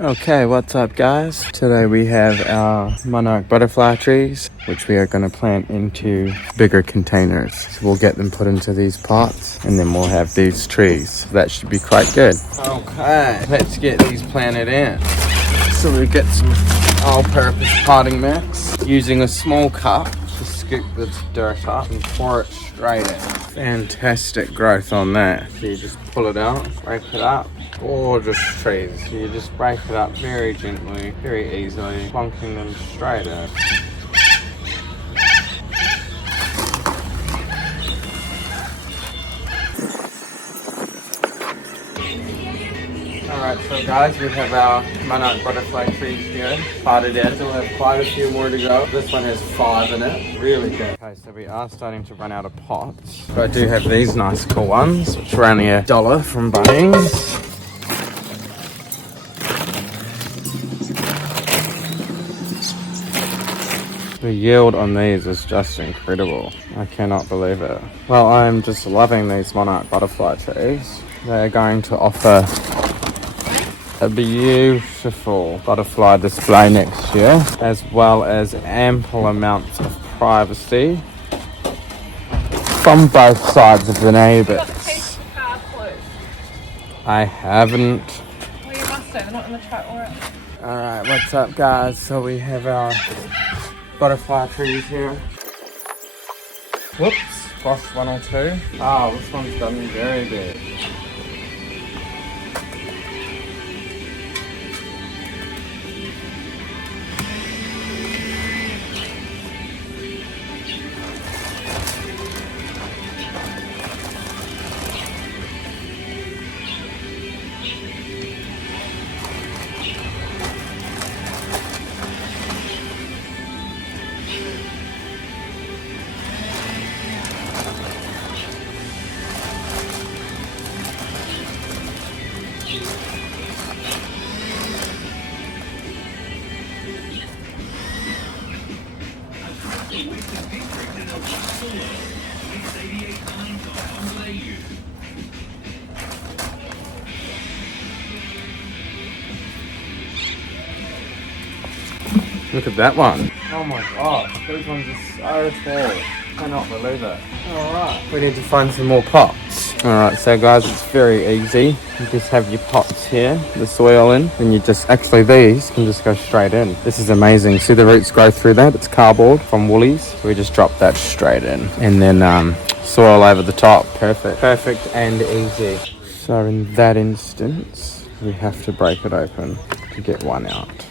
Okay, what's up guys? Today we have our monarch butterfly trees, which we are going to plant into bigger containers. So we'll get them put into these pots and then we'll have these trees. That should be quite good. Okay, let's get these planted in. So we get some all-purpose potting mix using a small cup to scoop the dirt up and pour it straight in. Fantastic growth on that. So you just pull it out, break it up. Gorgeous trees. You just break it up very gently, very easily, plonking them straight in. Alright, so guys, we have our monarch butterfly trees here, potted in. Still have quite a few more to go. This one has 5 in it. Really good. Okay, so we are starting to run out of pots. But I do have these nice cool ones, which are only $1 from Bunnings. The yield on these is just incredible. I cannot believe it. Well, I'm just loving these monarch butterfly trees. They're going to offer a beautiful butterfly display next year, as well as ample amounts of privacy from both sides of the neighbours. I haven't. Well, you must have. They're not in the truck, alright. Alright, what's up guys? So we have our butterfly trees here. Whoops, lost one or two. Oh, this one's gotten very big. Look at that one. Oh my god, those ones are so tall. Cannot believe it. Alright, we need to find some more pots. Alright, so guys, it's very easy. You just have your pots here, the soil in, and you just, actually these can just go straight in. This is amazing. See the roots grow through that? It's cardboard from Woolies. So we just drop that straight in. And then soil over the top. Perfect. Perfect and easy. So in that instance, we have to break it open to get one out.